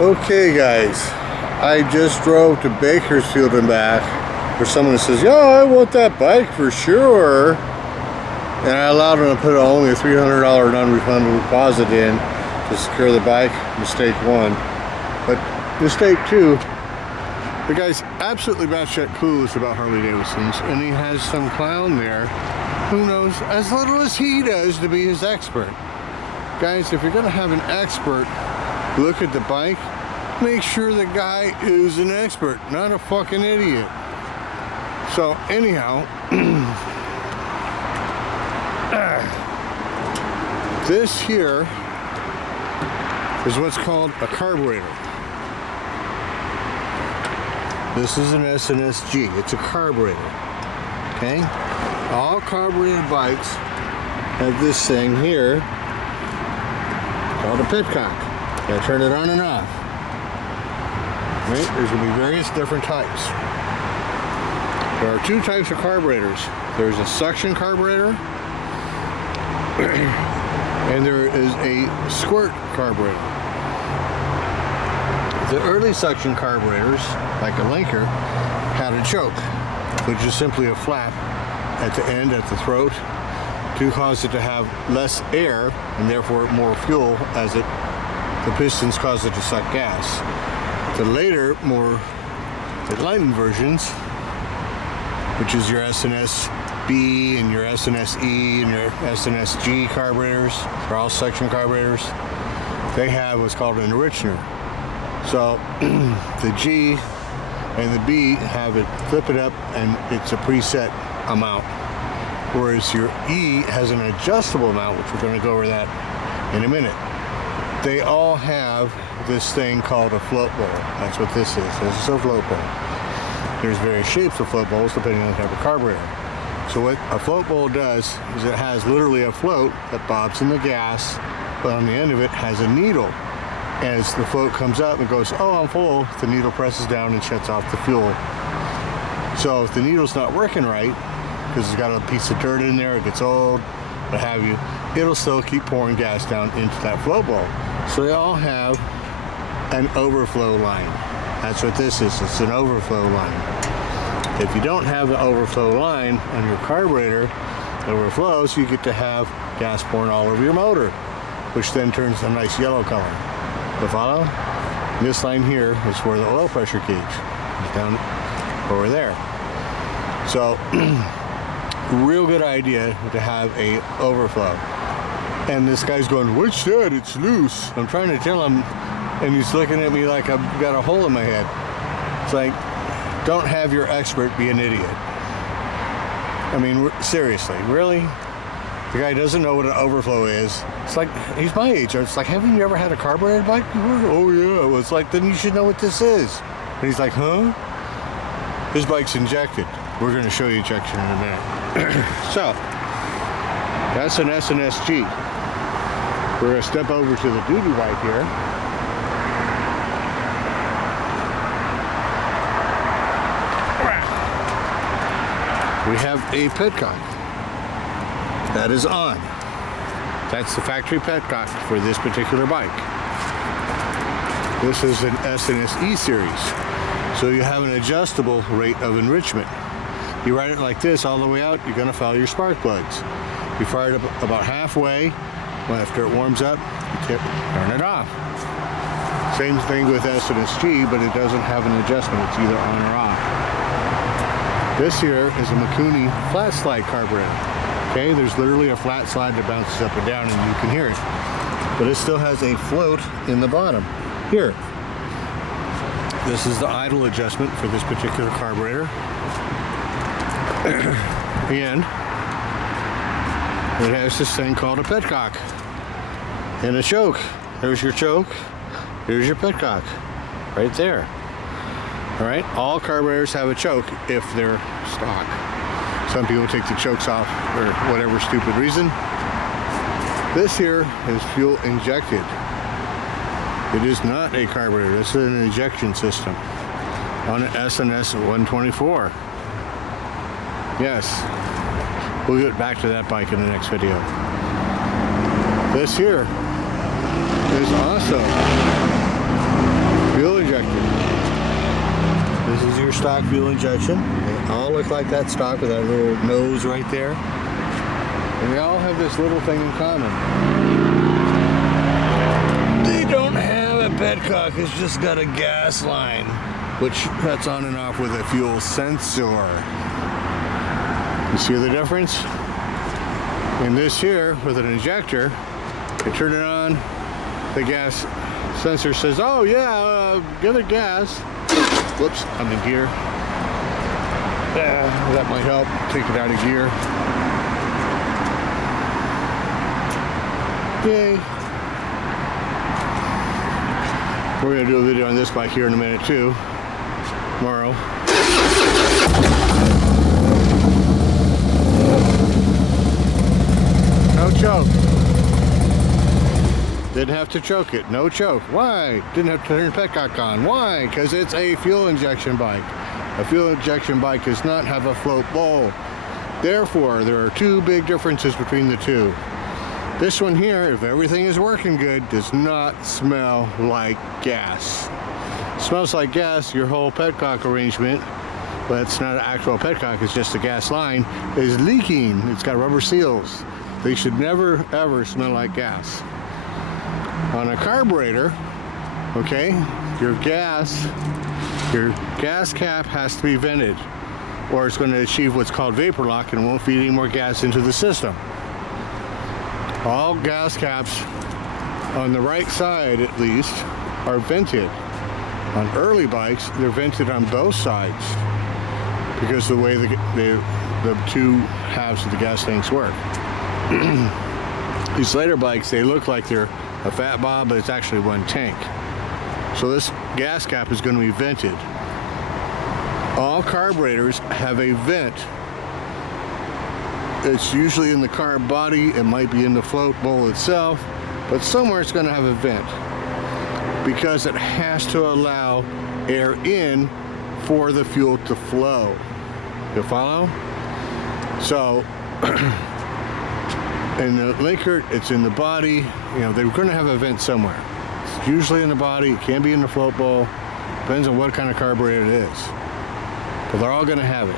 Okay guys, I just drove to Bakersfield and back where someone says, "Yo, I want that bike for sure." And I allowed them to put only a $300 non-refundable deposit in to secure the bike. Mistake one. But mistake two, the guy's absolutely batshit clueless about Harley Davidsons, and he has some clown there who knows as little as he does to be his expert. Guys, if you're gonna have an expert look at the bike, make sure the guy is an expert, not a fucking idiot. So anyhow, this here is what's called a carburetor. This is an SNSG. It's a carburetor. Okay? All carbureted bikes have this thing here called a pitcock. You gotta turn it on and off. Right? There's gonna be various different types. There are two types of carburetors. There's a suction carburetor and there is a squirt carburetor. The early suction carburetors, like a Linker, had a choke, which is simply a flap at the end, at the throat, to cause it to have less air and therefore more fuel as the pistons cause it to suck gas. The later, more enlightened versions, which is your SNSB and your SNSE and your SNSG carburetors, they're all suction carburetors, they have what's called an enricher. So the G and the B have it, flip it up, and it's a preset amount. Whereas your E has an adjustable amount, which we're going to go over that in a minute. They all have this thing called a float bowl. That's what this is. This is a float bowl. There's various shapes of float bowls depending on the type of carburetor. So what a float bowl does is it has literally a float that bobs in the gas, but on the end of it has a needle. As the float comes up and goes, "Oh, I'm full," the needle presses down and shuts off the fuel. So if the needle's not working right, because it's got a piece of dirt in there, it gets old, what have you, it'll still keep pouring gas down into that float bowl. So they all have an overflow line. That's what this is. It's an overflow line. If you don't have the overflow line on your carburetor, overflows, you get to have gas pouring all over your motor, which then turns a nice yellow color. You follow? This line here is where the oil pressure gauge is down over there. So real good idea to have a overflow. And this guy's going, "What's that? It's loose." I'm trying to tell him, and he's looking at me like I've got a hole in my head. It's like, don't have your expert be an idiot. I mean, seriously, really? The guy doesn't know what an overflow is. It's like, he's my age. It's like, haven't you ever had a carbureted bike before? "Oh yeah." Well, it's like, then you should know what this is. And he's like, "Huh?" His bike's injected. We're going to show you injection in a minute. So, that's an SNSG. We're going to step over to the duty bike here. We have a petcock. That is on. That's the factory petcock for this particular bike. This is an SNSE series. So you have an adjustable rate of enrichment. You ride it like this all the way out, you're gonna foul your spark plugs. You fire it up about halfway. After it warms up, you turn it off. Same thing with SNSG, but it doesn't have an adjustment. It's either on or off. This here is a Mikuni flat slide carburetor. Okay, there's literally a flat slide that bounces up and down and you can hear it. But it still has a float in the bottom. Here. This is the idle adjustment for this particular carburetor. And it has this thing called a petcock. And a choke. There's your choke. Here's your petcock. Right there. Alright, all carburetors have a choke if they're stock. Some people take the chokes off for whatever stupid reason. This here is fuel injected. It is not a carburetor. This is an injection system on an SNS 124. Yes. We'll get back to that bike in the next video. This here is also stock fuel injection. They all look like that stock with that little nose right there. And they all have this little thing in common. They don't have a petcock, it's just got a gas line, which cuts on and off with a fuel sensor. You see the difference? In this here, with an injector, you turn it on, the gas sensor says, oh yeah, give it gas. Whoops, I'm in gear. That might help, take it out of gear. Yay. We're gonna do a video on this bike here in a minute too, tomorrow. No choke. Didn't have to choke it. No choke. Why? Didn't have to turn the petcock on. Why? Because it's a fuel injection bike. A fuel injection bike does not have a float bowl. Therefore, there are two big differences between the two. This one here, if everything is working good, does not smell like gas. It smells like gas, your whole petcock arrangement, but it's not an actual petcock, it's just a gas line, is leaking. It's got rubber seals. They should never, ever smell like gas. On a carburetor, okay, your gas cap has to be vented, or it's going to achieve what's called vapor lock and won't feed any more gas into the system. All gas caps on the right side, at least, are vented. On early bikes, they're vented on both sides because the way the two halves of the gas tanks work. These later bikes, they look like they're a fat bob, but it's actually one tank. So this gas cap is going to be vented. All carburetors have a vent. It's usually in the carb body, it might be in the float bowl itself, but somewhere it's going to have a vent because it has to allow air in for the fuel to flow. You follow? So in the linker, it's in the body. You know, they're going to have a vent somewhere. It's usually in the body, it can be in the float bowl, depends on what kind of carburetor it is. But they're all going to have it.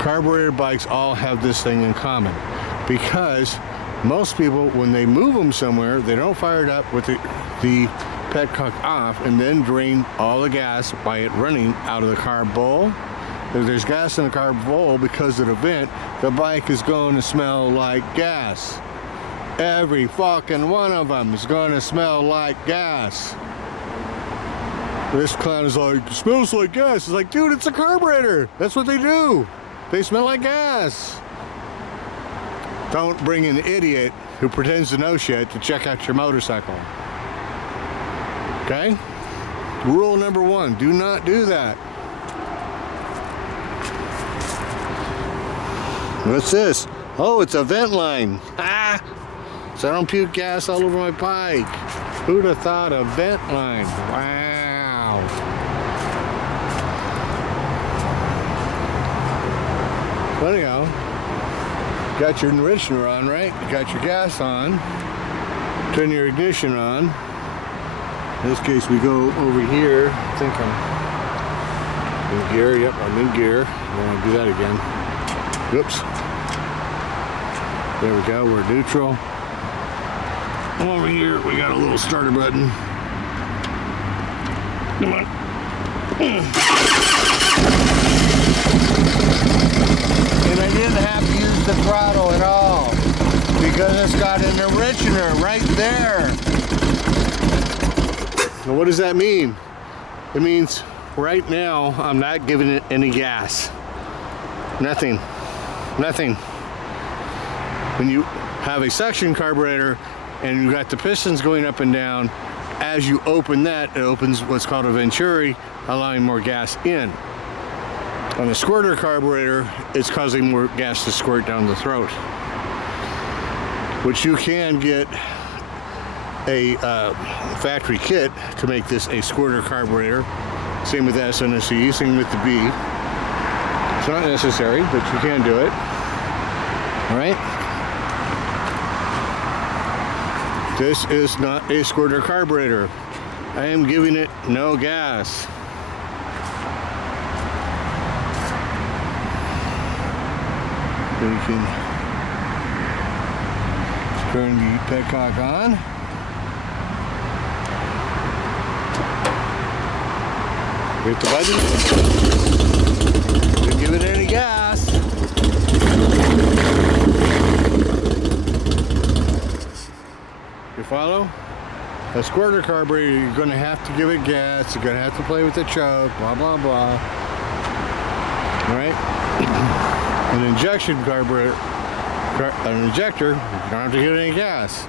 Carburetor bikes all have this thing in common because most people, when they move them somewhere, they don't fire it up with the petcock off and then drain all the gas by it running out of the carb bowl. If there's gas in the carb bowl because of the vent, the bike is going to smell like gas. Every fucking one of them is going to smell like gas. This clown is like, it smells like gas. It's like, dude, it's a carburetor. That's what they do. They smell like gas. Don't bring an idiot who pretends to know shit to check out your motorcycle. Okay? Rule number one, do not do that. What's this? Oh, it's a vent line. Ah! So I don't puke gas all over my bike. Who'd have thought a vent line? Wow. So anyhow, got your enricher on, right? You got your gas on. Turn your ignition on. In this case, we go over here. I think I'm in gear. Yep, I'm in gear. I'm going to do that again. Oops. There we go, we're neutral. Over here, we got a little starter button. Come on. And I didn't have to use the throttle at all because it's got an enricher right there. Now what does that mean? It means right now I'm not giving it any gas. Nothing. Nothing. When you have a suction carburetor and you got the pistons going up and down, as you open that, it opens what's called a venturi, allowing more gas in. On a squirter carburetor, it's causing more gas to squirt down the throat. Which you can get a factory kit to make this a squirter carburetor. Same with the SNSE, same with the B. It's not necessary, but you can do it. All right? This is not a squirter carburetor. I am giving it no gas. So you can turn the petcock on. Hit the button. Didn't give it any gas. You follow? A squirter carburetor, you're going to have to give it gas. You're going to have to play with the choke. Blah blah blah. All right. An injection carburetor, an injector, you don't have to give it any gas.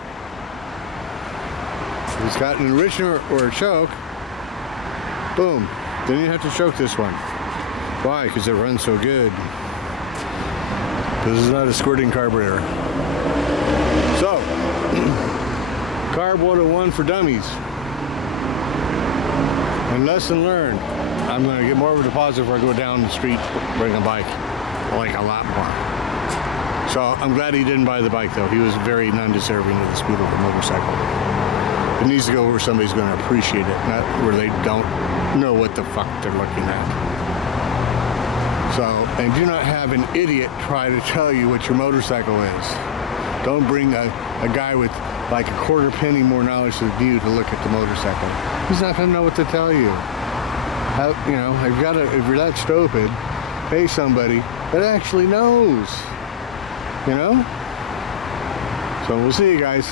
If it's got an enricher or a choke, boom. Then you have to choke this one. Why? Because it runs so good. This is not a squirting carburetor. So, Carb 101 for dummies. And lesson learned. I'm going to get more of a deposit before I go down the street, bring a bike. Like a lot more. So I'm glad he didn't buy the bike though. He was very non-deserving of the speed of a motorcycle. It needs to go where somebody's going to appreciate it, not where they don't know what the fuck they're looking at. So, and do not have an idiot try to tell you what your motorcycle is. Don't bring a guy with like a quarter penny more knowledge than you to look at the motorcycle. He's not going to know what to tell you. You know, if you're that stupid, pay somebody that actually knows. You know? So we'll see you guys.